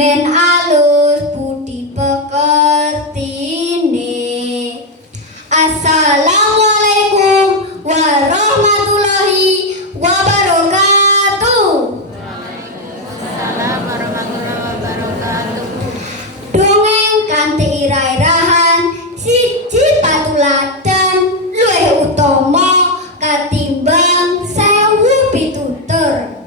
men alus budi pekertine. Assalamualaikum warahmatullahi wabarakatuh. Waalaikumsalam warahmatullahi wabarakatuh. Dongeng kanthi irah-irahan siji patuladan luwih utama katimbang 1000 pitutur.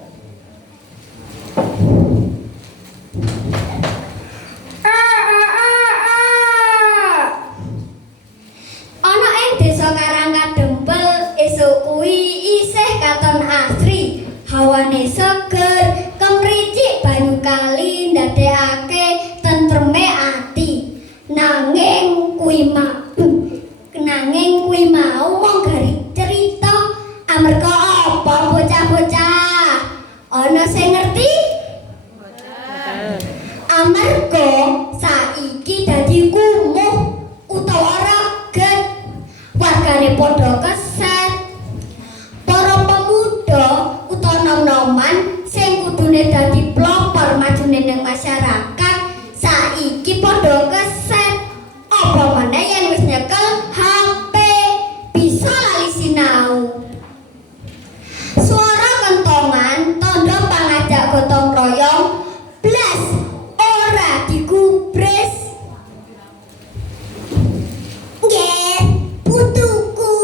Ana ing desa Karangkadempel esuk kuwi isih katon asri, hawane seger, kemricik banyu kali ndadekake tentreme ati. Nanging kuwi mau mung gari cerita amarga apa bocah-bocah? Ana sing ngerti? Amarga saiki dadi kumuh utawa reget, wargane padha keset. Para pemuda utawa nom-noman sing kudune dadi pelopor majune ning masyarakat saiki padha keset. Apa meneh yen wis nyekel HP bisa lali sinau. Suara kentongan tandha pangajak gotong royong blas ora digubris. Nggih, putuku.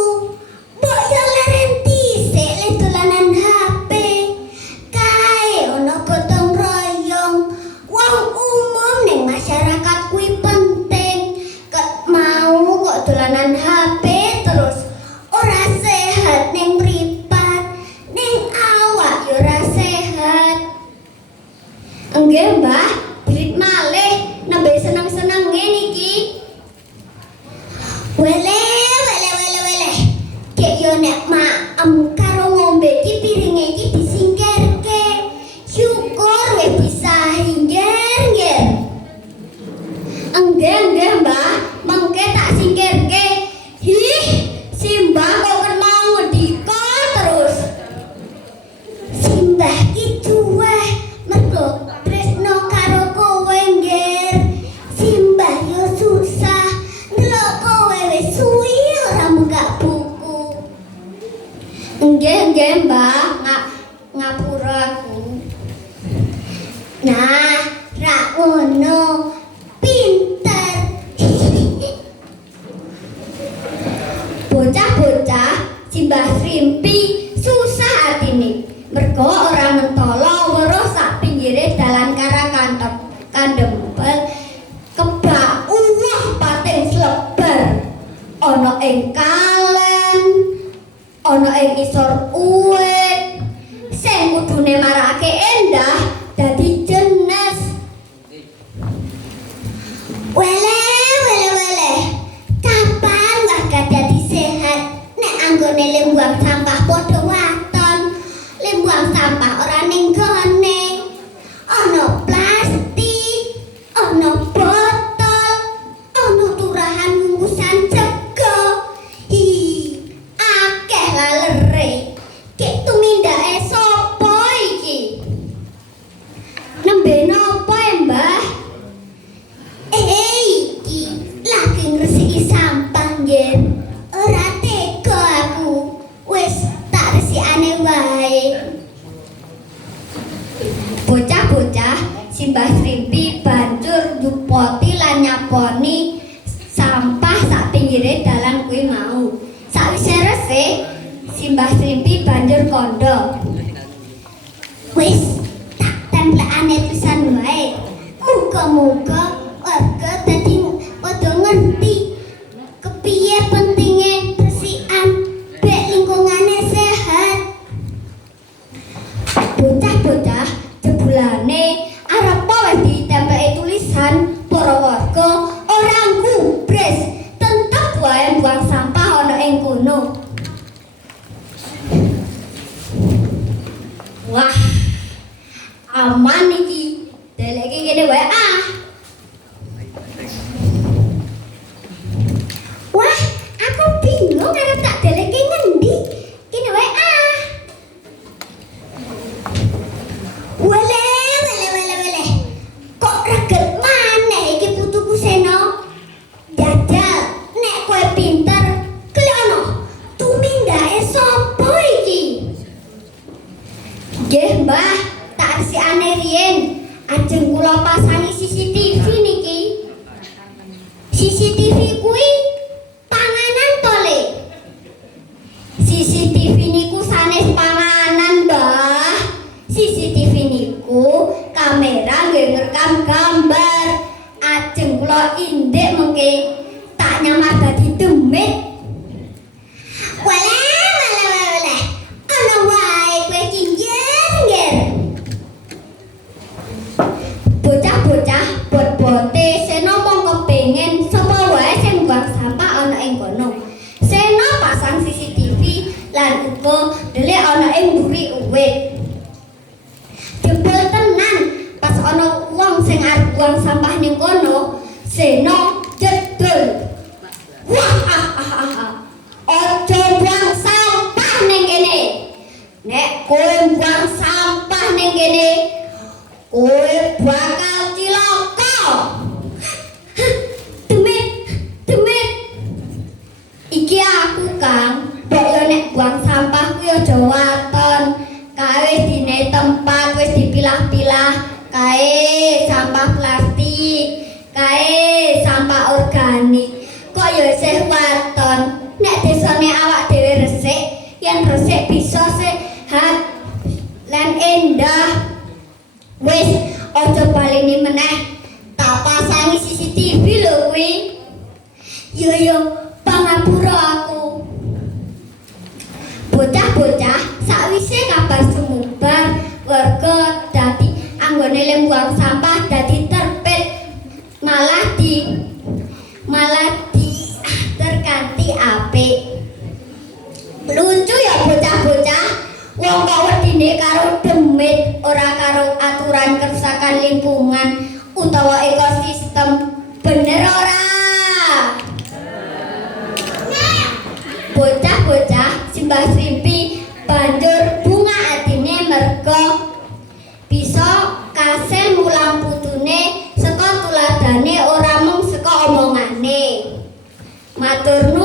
Mbok yo leren dhisik le dolanan HP. Kae ana gotong royong. Wong umum ning masyarakat kuwi penting. Kok mau kok dolanan HP terus ora sehat ning mripat, ning awak yo ora sehat. Nggih, Mbah, dirit malih nembe seneng-seneng ngene iki. Wele. Kek yo nek maem karo ngombe iki piringe iki disingkirke. Syukur wis bisa nggih. Nggih, Mbah, mengke tak singkirke. Hih, Simbah kok kena ngedika terus. Simbah ki duweh mergo tresno karo kowe nggih. Simbah yo susah ndelok kowe wis suwi ora buka buku. Nggih, Mbah, ngapura aku. Nah, ra ngono. Pinter. Bocah-bocah Simbah Srimpi susah atine. Mergo ora mentolo weruh sak pinggire dalan Karangkandempel kebak uwah pating slebar. Ana ing kalen, ana ing isor uwit. Sing kudune marake endah dadi jenes. Wele. Kapan warga dadi sehat nek anggone lembuang sampah padha waton. Lembuang sampah ora ning gone. Ana plastik, ana botol, ana turahan bungkusan sego. Akeh lalere. Kek tumindake sapa iki? Nembe napa, Mbah? Iki lagi ngresiki sampah nggih. Ora tega aku. Wis tak resikane wae. Bocah-bocah Simbah Srimpi banjur nyupoti lan nyaponi sampah sak pinggire dalan kuwi mau. Sawise resik, Simbah Srimpi banjur kandha. Wis tak templekane tulisan wae. Muga-muga warga dadi padha ngerti kepiye pentinge bersihan bek lingkungane sehat. Bocah-bocah jebulane arep wis ditempeli tulisan para warga ora ngubris, tetep wae buang sampah ana ing kono. Wah, aman iki. Deleke kene wae ah. CCTV kuwi panganan to Le? CCTV niku sanes panganan, Mbah. CCTV niku kamera nggih ngrekam gambar. Ajeng kula indek mengke tak nyamar dadi demit. Walah. Ana wae kowe kinjer-njer. Bocah-bocah bot-bote Seno mong kepengin sapa wae sing buang sampah ana ing kono. Seno pasang CCTV lan uga ndelik ana ing mburi uwit. Jebul tenan pas ana wong sing arep buang sampah ning kono, Seno jedul. Wah. Ojo buang sampah ning kene. Nek kowe buang sampah ning kene, kowe bakal cilaka. Demit. Iki aku, Kang. Mbok yo nek buang sampah kuwi aja waton. Kae wis dine tempat, wis dipilah-pilah. Kae sampah plastik, kae sampah organik. Kok yo isih waton. Nek desane awak dhewe resik, yen resik bisa sehat lan endah. Wis aja baleni meneh. Tak pasangi CCTV lho kuwi. Yo pangapura aku. Bocah-bocah sakwise kabar sumebar warga dadi anggone lem buang sampah dadi tertib malah di terkanthi apik. Lucu ya bocah-bocah. Wong kok wedine karo demit ora karo aturan kerusakan lingkungan utawa ekosistem. Bener ora? Bocah-bocah simbah simpi banjur bunga atine merga bisa kasil mulang putune saka tuladane ora mung saka omongane. Matur